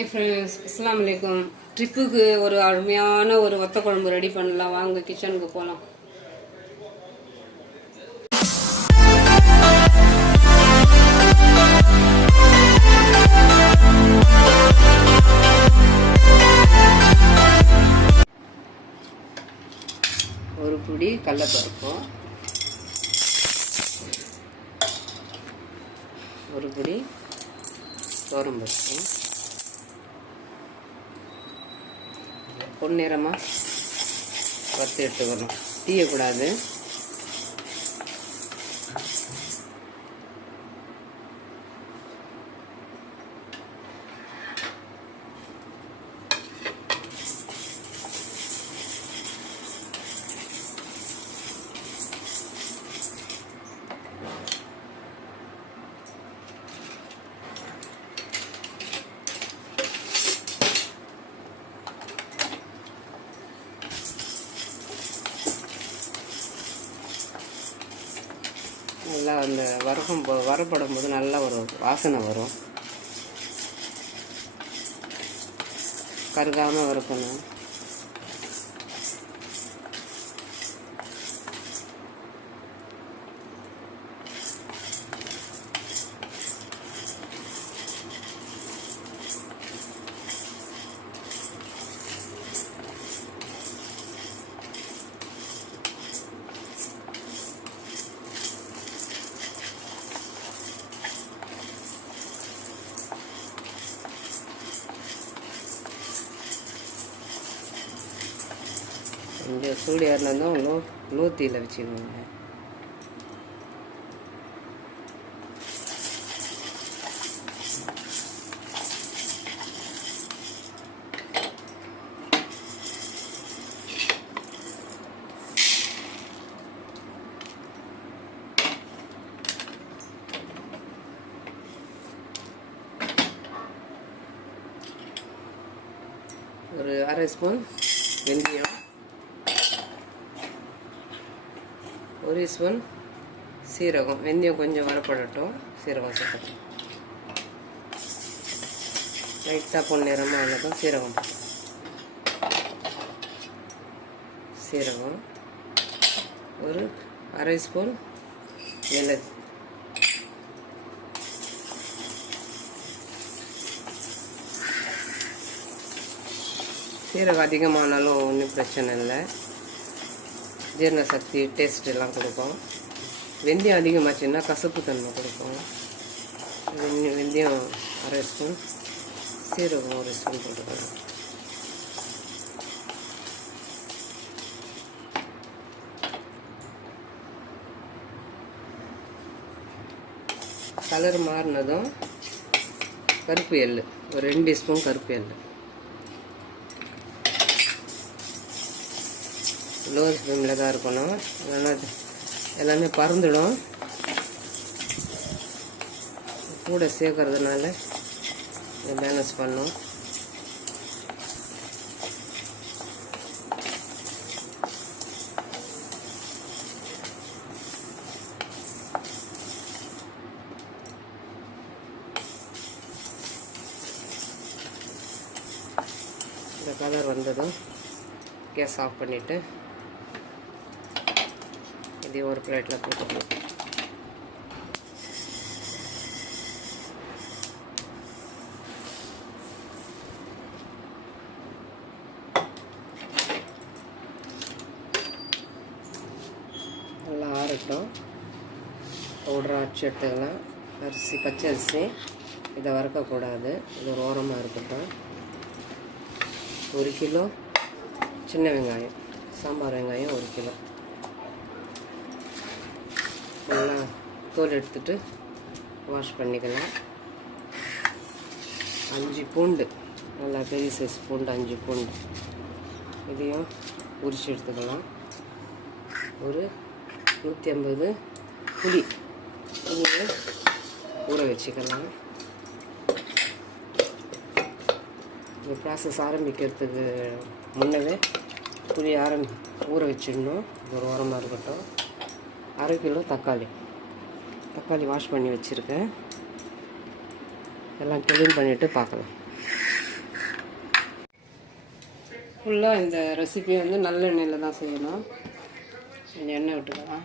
Hi friends, அஸ்ஸலாமு அலைக்கும். ட்ரிப்புக்கு ஒரு அருமையான ஒரு வத்த குழம்பு ரெடி பண்ணலாம். வாங்க கிச்சனுக்கு போகலாம். ஒரு பிடி கடலைப்பருப்பும், ஒரு பிடி துவரம்பருப்பும், பொன்னிறமாக வறுத்து எடுத்துக்கணும். தீயக்கூடாது. நல்லா அந்த வரப்படும் போது நல்லா ஒரு வாசனை வரும். கருகாமல் வறுக்கணும். கொஞ்சம் சூடு ஏறினதும் லோ தீயில் வச்சுக்கோங்க. ஒரு அரை ஸ்பூன் வெந்தயம், ஒரு ஸ்பூன் சீரகம். வெந்தயம் கொஞ்சம் வரப்படட்டும். சீரகம் சேர்க்கட்டும். லைட்டாக பொன்னிறமாக ஆனதும் சீரகம், ஒரு அரை ஸ்பூன் மிளகு, சீரகம் அதிகமானாலும் ஒன்றும் பிரச்சனை இல்லை. ஜீரண சக்தி, டேஸ்ட் எல்லாம் கொடுக்கும். வெந்தயம் அதிகமாச்சுன்னா கசப்பு தன்மை கொடுக்கும். வெந்தயம் அரை ஸ்பூன், சீரகம் ஒரு ஸ்பூன் போட்டுக்கணும். கலர் மாறினதும் கருப்பு எள்ளு, ஒரு 2 ஸ்பூன் கருப்பு எள்ளு. லோ ஃப்ளேமில் தான் இருக்கணும், இல்லைன்னா எல்லாமே பறந்துடும். கூட சேர்க்கறதுனால பேலன்ஸ் பண்ணும். இந்த கலர் வந்ததும் கேஸ் ஆஃப் பண்ணிவிட்டு இதை ஒரு பிளேட்டில் போட்டுக்கணும். நல்லா ஆறட்டும். பவுடரை அரைச்சி எடுத்துக்கலாம். பச்சை அரிசி இதை வறுக்கக்கூடாது. இது ஒரு ஓரமாக இருக்கட்டும். 1 கிலோ சின்ன வெங்காயம், சாம்பார் வெங்காயம் 1 கிலோ. நல்லா தோல் எடுத்துட்டு வாஷ் பண்ணிக்கலாம். 5 பூண்டு, நல்லா பெரிய சைஸ் பூண்டு 5 பூண்டு, இதையும் உரிச்சு எடுத்துக்கலாம். ஒரு 150 புளி, புளியை ஊற வச்சுக்கலாம். இந்த ப்ராசஸ் ஆரம்பிக்கிறதுக்கு முன்னவே புளி ஊற வச்சிடணும். ஒரு ஓரமாக இருக்கட்டும். 1/2 கிலோ தக்காளி வாஷ் பண்ணி வச்சுருக்கேன். எல்லாம் க்ளீன் பண்ணிவிட்டு பார்க்கலாம். ஃபுல்லாக இந்த ரெசிபி வந்து நல்லெண்ணெயில் தான் செய்யணும். கொஞ்சம் எண்ணெய் விட்டுக்கலாம்.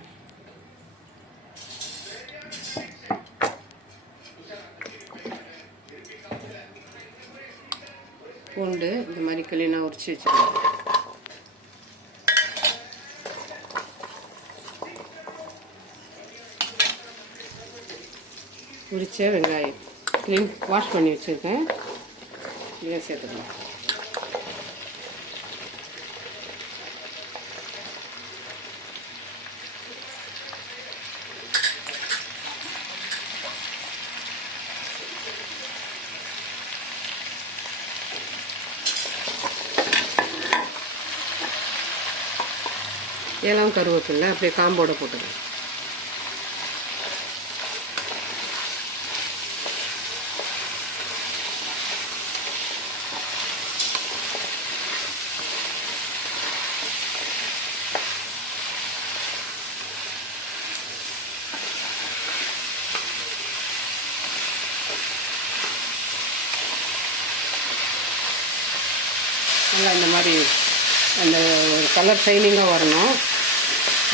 பூண்டு இந்த மாதிரி கிளீனாக உரிச்சு வச்சுக்கலாம். உரிச்ச வெங்காயம் க்ளீன் வாஷ் பண்ணி வச்சுருக்கேன், இதை சேர்த்துக்கலாம். ஏலம் கருவேப்பில்லை அப்படியே காம்போட போட்டுக்கலாம். நல்லா இந்த மாதிரி அந்த ஒரு கலர் ஷைனிங்காக வரணும்.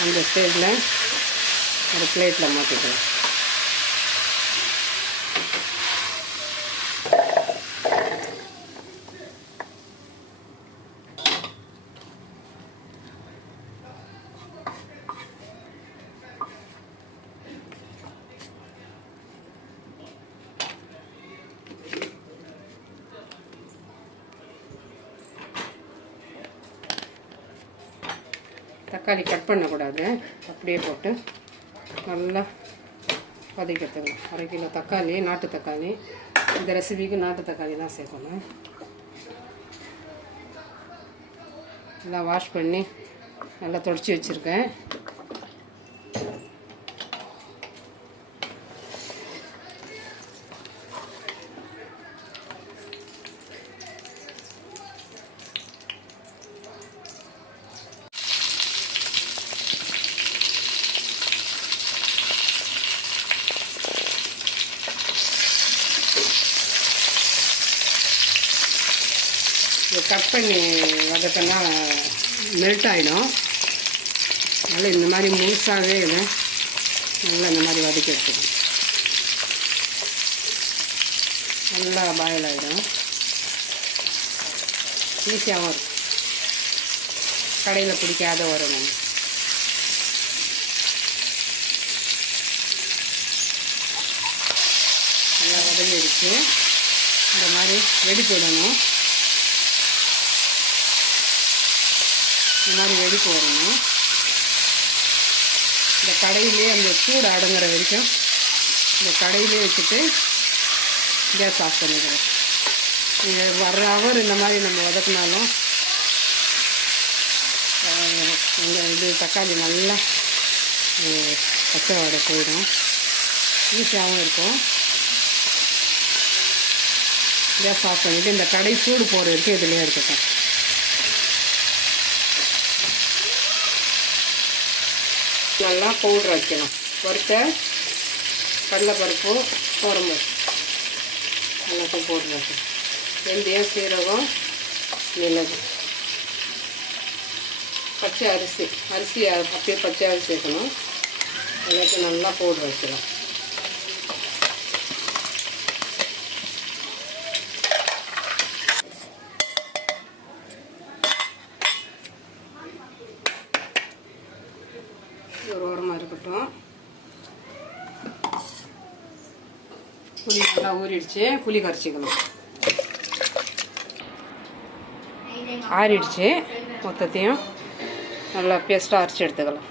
அந்த ஸ்டேஜில் ஒரு பிளேட்டில் மாற்றிக்கலாம். தக்காளி கட் பண்ணக்கூடாது, அப்படியே போட்டு நல்லா வதக்கிட்டுங்க. 1/2 கிலோ தக்காளி, நாட்டு தக்காளி. இந்த ரெசிபிக்கு நாட்டு தக்காளி தான் சேர்க்கணும். நல்லா வாஷ் பண்ணி நல்லா தொடச்சி வச்சுருக்கேன். இதை கட் பண்ணி வதக்கினா மெல்ட் ஆகிடும். அதனால் இந்த மாதிரி முழுசாகவே நல்லா இந்த மாதிரி வதக்கி எடுத்துக்கணும். நல்லா பாயில் ஆகிடும். ஈஸியாகவும் இருக்கும். கடையில் பிடிக்காத வரும். நம்ம நல்லா வதங்கிடுச்சு. இந்த மாதிரி வெடி போடணும். இந்த மாதிரி வெடிப்பு வரணும். இந்த கடையிலே அந்த சூடு அடங்குற வரைக்கும் இந்த கடையிலே வச்சுட்டு கேஸ் ஆஃப் பண்ணிக்கிறேன். நீங்கள் வர்ற ஹவர் இந்த மாதிரி நம்ம வதக்கினாலும் இது தக்காளி நல்லா பச்சை வாடை போயிடும். ஈஸியாகவும் இருக்கும். கேஸ் ஆஃப் பண்ணிவிட்டு இந்த கடை சூடு போகிற வரைக்கும் இதுலேயே இருக்கட்டும். நல்லா பவுட்ரு வைக்கணும். வறுத்த கடலைப்பருப்பு, உடம்பு எல்லாத்தையும் பவுட்ரு வைக்கணும். வெந்தயம், சீரகம், மிளகு, பச்சை அரிசி அப்படியே பச்சை அரிசி சேர்க்கணும். எல்லாத்தையும் நல்லா பவுட்ரு வைக்கலாம். ஒரு ஓரமாக இருக்கட்டும். புளி நல்லா ஊறிடுச்சு. புளி கரைச்சிக்கணும். ஆறிடுச்சு. மொத்தத்தையும் நல்லா பேஸ்ட்டாக அரைச்சி எடுத்துக்கலாம்.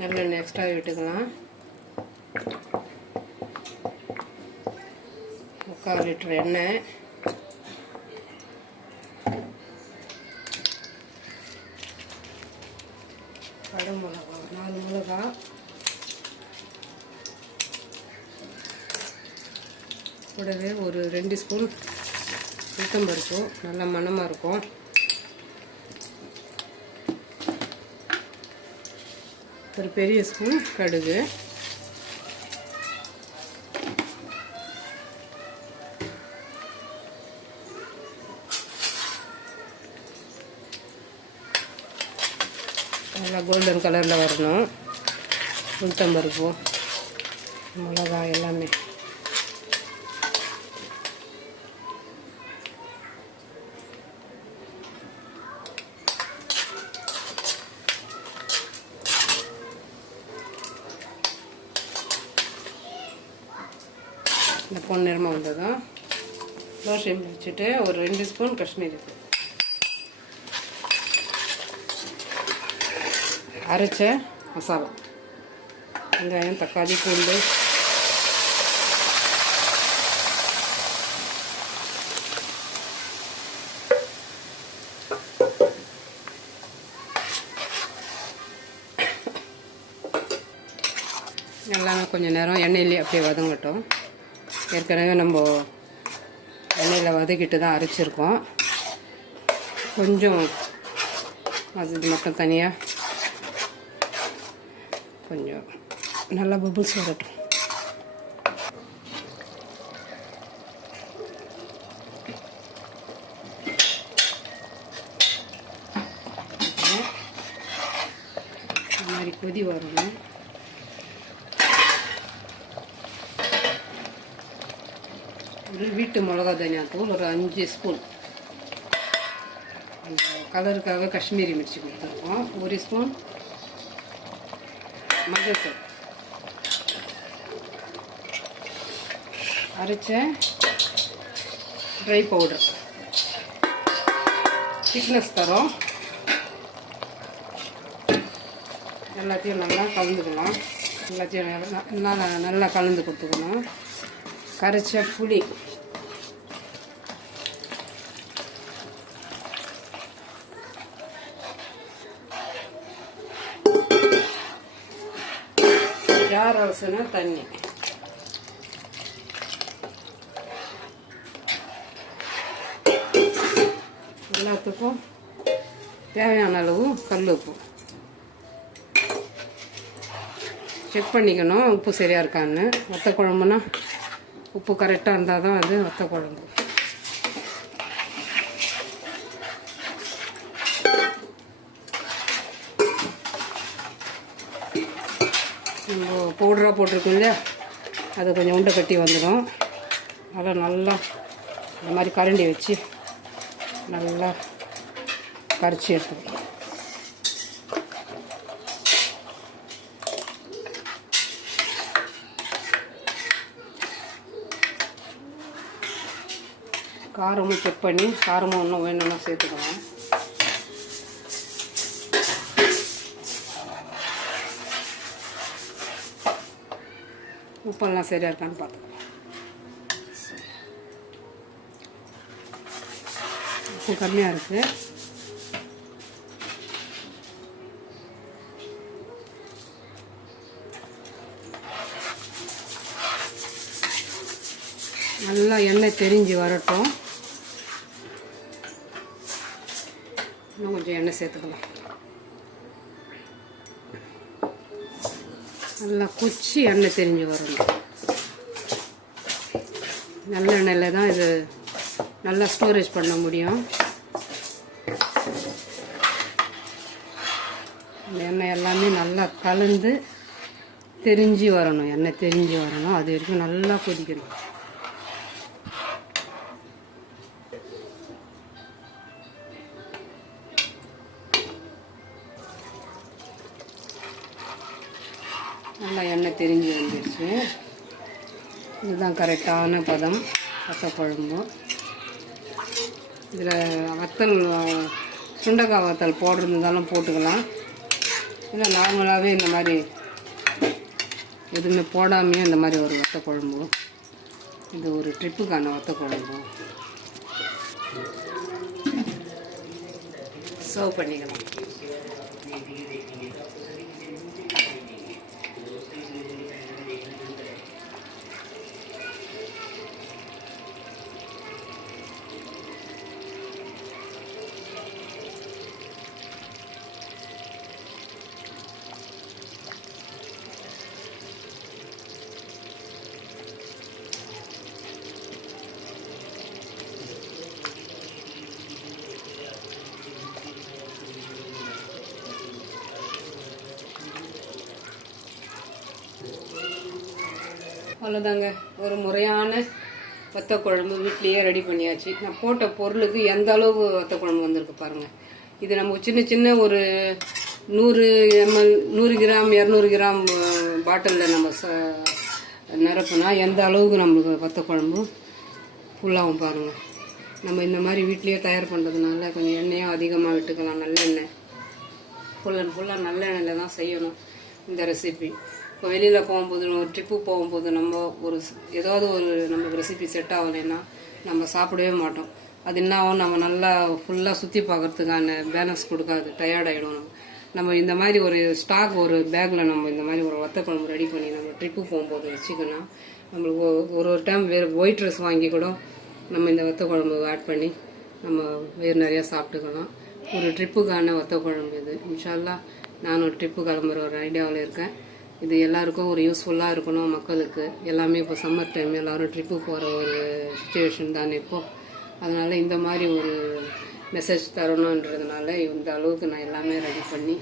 நல்லெண்ணெய் எக்ஸ்ட்ரா விட்டுக்கலாம். 3/4 லிட்டர் எண்ணெய். கடும் மிளகா 4 மிளகா. கூடவே ஒரு 2 ஸ்பூன் உளுத்தம்பருப்பு, நல்லா மணமாக இருக்கும். ஒரு பெரிய ஸ்பூன் கடுகு. நல்லா கோல்டன் கலரில் வரணும். உளுத்தம்பருப்பு, மிளகாய் எல்லாமே. இந்த பொன்னிறமாக வந்ததும் லோ ஃப்ளேமில் வச்சுட்டு ஒரு 2 ஸ்பூன் காஷ்மீரி அரைச்ச மசாலா, வெங்காயம், தக்காளி, பூண்டு, எல்லாமே கொஞ்சம் நேரம் எண்ணெயிலே அப்படியே வதங்கட்டும். ஏற்கனவே நம்ம எண்ணெயில் வதக்கிட்டு தான் அரைச்சிருக்கோம். கொஞ்சம் அது மட்டும் தனியாக கொஞ்சம் நல்லா பபுள்ஸ் வரட்டும். இந்த மாதிரி கொதி வரணும். ஒரு வீட்டு மிளகா தனியாத்தூள் ஒரு 5 ஸ்பூன், அந்த கலருக்காக காஷ்மீரி மிர்ச்சி கொடுத்துருக்கோம். 1 ஸ்பூன் மஞ்சள்தூள், அரைச்ச ட்ரை பவுடர், திக்னஸ் தரும். எல்லாத்தையும் நல்லா கலந்துக்கலாம். எல்லாத்தையும் நல்லா கலந்து கொடுத்துக்கணும். கரைச்ச புளி, ஜார் அலசின தண்ணி, எல்லாத்துக்கும் தேவையான அளவு கல் உப்பு செக் பண்ணிக்கணும். உப்பு சரியாக இருக்கான்னு. வத்த குழம்புனா உப்பு கரெக்டாக இருந்தால் தான் அது வத்த குழம்பு. நம்ம பவுடராக போட்டிருக்கோம் இல்லையா, அது கொஞ்சம் உண்டை கட்டி வந்துடும். அதை நல்லா இந்த மாதிரி கரண்டி வச்சு நல்லா கரைச்சி எடுத்துக்கணும். காரமும் செக் பண்ணி, காரமும் இன்னும் வேணும்னா சேர்த்துக்கலாம். உப்பெல்லாம் சரியாக இருக்கான்னு பார்த்துக்கலாம். உப்பு கம்மியாக இருக்குது. நல்லா எண்ணெய் தெரிஞ்சு வரட்டும். இன்னும் கொஞ்சம் எண்ணெய் சேர்த்துக்கலாம். நல்லா குச்சி எண்ணெய் தெரிஞ்சு வரணும். நல்ல எண்ணெயில் தான் இது நல்லா ஸ்டோரேஜ் பண்ண முடியும். இந்த எண்ணெய் எல்லாமே நல்லா கலந்து தெரிஞ்சு வரணும். எண்ணெய் தெரிஞ்சு வரணும். அது வரைக்கும் நல்லா கொதிக்கணும். நல்லா எண்ணெய் தெரிஞ்சு வந்துடுச்சு. இதுதான் கரெக்டான பதம் வத்த குழம்பு. இதில் வத்தல், சுண்டக்காய் வத்தல் போடுறதுனாலும் போட்டுக்கலாம். இல்லை நார்மலாகவே இந்த மாதிரி எதுவுமே போடாமையே இந்த மாதிரி ஒரு வத்த குழம்பு. இது ஒரு ட்ரிப்புக்கான வத்த குழம்பு. சர்வ் பண்ணிக்கலாம். அவ்வளோதாங்க, ஒரு முறையான வத்த குழம்பு வீட்லேயே ரெடி பண்ணியாச்சு. நான் போட்ட பொருளுக்கு எந்த அளவு வத்த குழம்பு வந்திருக்கு பாருங்கள். இது நம்ம சின்ன சின்ன ஒரு 100 ml 100 கிராம் 200 கிராம் பாட்டிலில் நம்ம நிரப்புனா எந்த அளவுக்கு நம்மளுக்கு வத்த குழம்பு ஃபுல்லாகவும் பாருங்கள். நம்ம இந்த மாதிரி வீட்லேயே தயார் பண்ணுறதுனால கொஞ்சம் எண்ணெயும் அதிகமாக விட்டுக்கலாம். நல்லெண்ணெய் ஃபுல்லாக நல்லெண்ணெயில் தான் செய்யணும் இந்த ரெசிபி. இப்போ வெளியில் போகும்போது ஒரு ட்ரிப்பு போகும்போது நம்ம ஏதாவது ஒரு நமக்கு ரெசிபி செட் ஆகலைன்னா நம்ம சாப்பிடவே மாட்டோம். அது என்ன ஆகும், நம்ம நல்லா ஃபுல்லாக சுற்றி பார்க்குறதுக்கான பேலன்ஸ் கொடுக்காது, டயர்ட் ஆகிடும். நம்ம இந்த மாதிரி ஒரு ஸ்டாக் ஒரு பேக்கில் நம்ம இந்த மாதிரி ஒரு வத்த குழம்பு ரெடி பண்ணி நம்ம ட்ரிப்பு போகும்போது வச்சுக்கணும். நம்மளுக்கு ஒரு டைம் வேறு ஒயிட் ரைஸ் வாங்கி கூட நம்ம இந்த வத்த குழம்பு ஆட் பண்ணி நம்ம வேறு நிறையா சாப்பிட்டுக்கலாம். ஒரு ட்ரிப்புக்கான வத்த குழம்பு இது. இன்ஷா அல்லாஹ் நான் ஒரு ட்ரிப்பு கிளம்புற ஒரு ஐடியாவில் இருக்கேன். இது எல்லாருக்கும் ஒரு யூஸ்ஃபுல்லாக இருக்கணும். மக்களுக்கு எல்லாமே இப்போ சம்மர் டைம் எல்லோரும் ட்ரிப்பு போகிற ஒரு சுச்சுவேஷன் தானே இப்போது. அதனால் இந்த மாதிரி ஒரு மெசேஜ் தரணுன்றதுனால இந்த அளவுக்கு நான் எல்லாமே ரெடி பண்ணி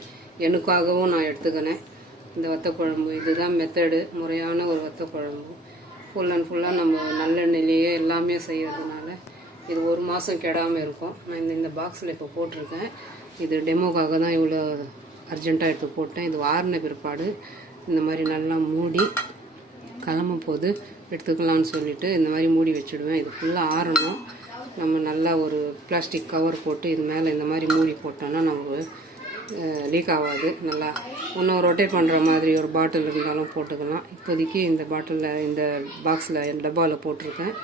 எனக்காகவும் நான் எடுத்துக்கினேன். இந்த வத்த குழம்பு இதுதான் மெத்தடு, முறையான ஒரு வத்த குழம்பு. ஃபுல்லாக நம்ம நல்லெண்ணெயிலேயே எல்லாமே செய்கிறதுனால இது 1 மாதம் கெடாமல் இருக்கும். நான் இந்த பாக்ஸில் இப்போ போட்டிருக்கேன். இது டெமோக்காக தான் இவ்வளோ அர்ஜெண்ட்டாக எடுத்து போட்டேன். இது வாரின பிற்பாடு இந்த மாதிரி நல்லா மூடி கிளம்பும் போது எடுத்துக்கலாம்னு சொல்லிவிட்டு இந்த மாதிரி மூடி வச்சுடுவேன். இது ஃபுல்லாக ஆறணும். நம்ம நல்லா ஒரு பிளாஸ்டிக் கவர் போட்டு இது மேலே இந்த மாதிரி மூடி போட்டோன்னா நமக்கு லீக் ஆகாது. நல்லா இன்னும் ரொட்டேட் பண்ணுற மாதிரி ஒரு பாட்டில் இருந்தாலும் போட்டுக்கலாம். இப்போதைக்கு இந்த பாட்டிலில் இந்த பாக்ஸில் டப்பாவில் போட்டிருக்கேன்.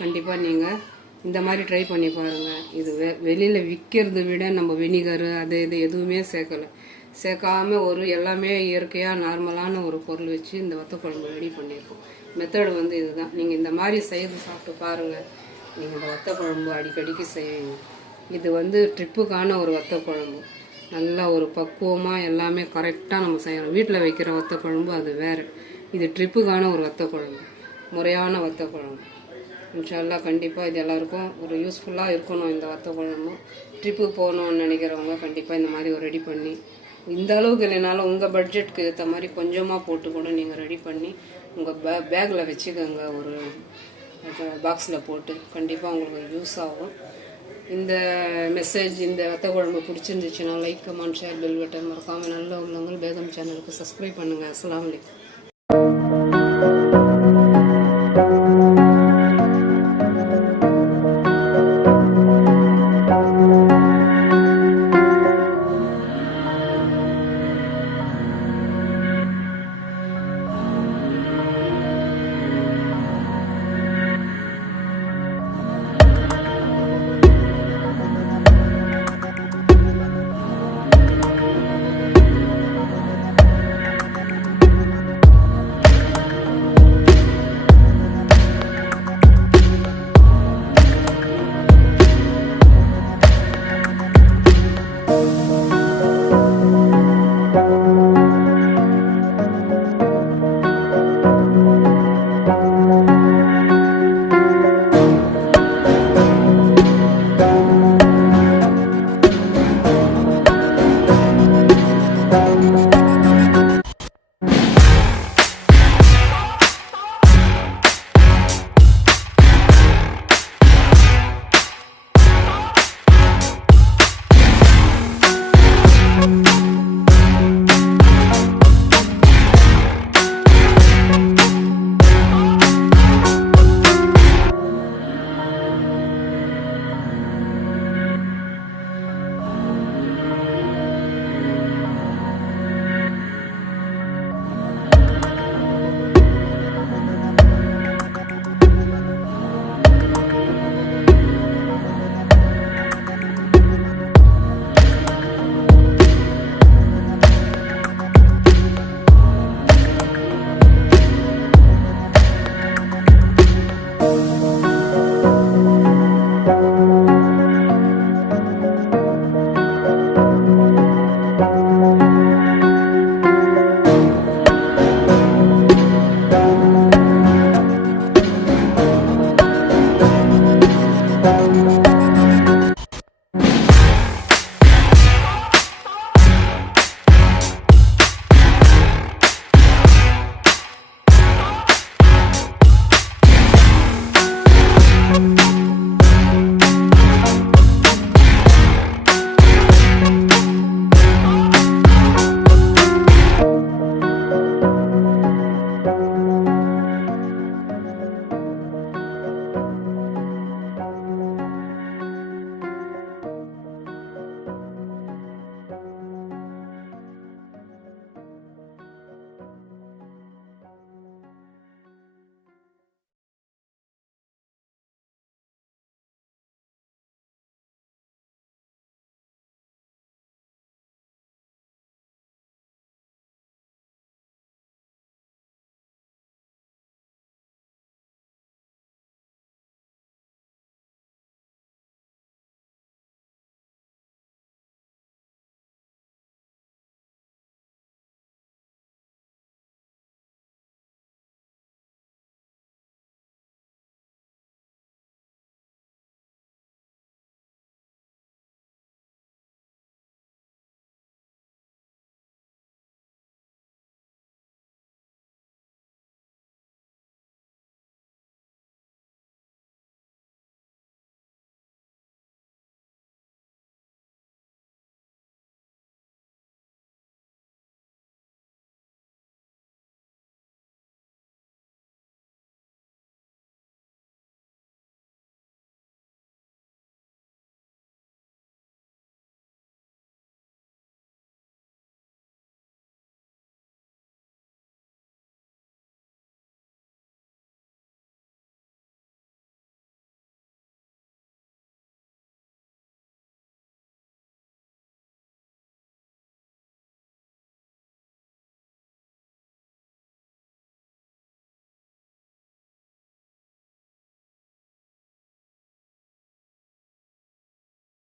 கண்டிப்பாக நீங்கள் இந்த மாதிரி ட்ரை பண்ணி பாருங்கள். இது வெளியில் விற்கிறத விட நம்ம வினிகரு அது இது எதுவுமே சேர்க்காமல் ஒரு எல்லாமே இயற்கையாக நார்மலான ஒரு பொருள் வச்சு இந்த வத்த குழம்பு ரெடி பண்ணியிருக்கோம். மெத்தடு வந்து இதுதான். நீங்கள் இந்த மாதிரி செய்து சாப்பிட்டு பாருங்கள். நீங்கள் இந்த வத்த குழம்பு அடிக்கடிக்கு செய்வீங்க. இது வந்து ட்ரிப்புக்கான ஒரு வத்த குழம்பு. நல்லா ஒரு பக்குவமாக எல்லாமே கரெக்டாக நம்ம செய்யணும். வீட்டில் வைக்கிற வத்த குழம்பு அது வேறு. இது ட்ரிப்புக்கான ஒரு வத்த குழம்பு, முறையான வத்த குழம்பு. இன்ஷா அல்லாஹ் கண்டிப்பாக இது எல்லாருக்கும் ஒரு யூஸ்ஃபுல்லாக இருக்கணும். இந்த வத்த குழம்பு ட்ரிப்பு போகணுன்னு நினைக்கிறவங்க கண்டிப்பாக இந்த மாதிரி ஒரு ரெடி பண்ணி, இந்த அளவுக்கு இல்லைனாலும் உங்கள் பட்ஜெட்டுக்கு ஏற்ற மாதிரி கொஞ்சமாக போட்டு கூட நீங்கள் ரெடி பண்ணி உங்கள் பேக்கில் வச்சுக்கோங்க. ஒரு பாக்ஸில் போட்டு கண்டிப்பாக உங்களுக்கு யூஸ் ஆகும். இந்த மெசேஜ் இந்த வத்த குழம்பு பிடிச்சிருந்துச்சுன்னா like, comment, share, bell button மறக்காமல் நல்ல உள்ளவங்கள் பேகம் சேனலுக்கு சப்ஸ்கிரைப் பண்ணுங்கள். அஸ்ஸலாமு அலைக்கும்.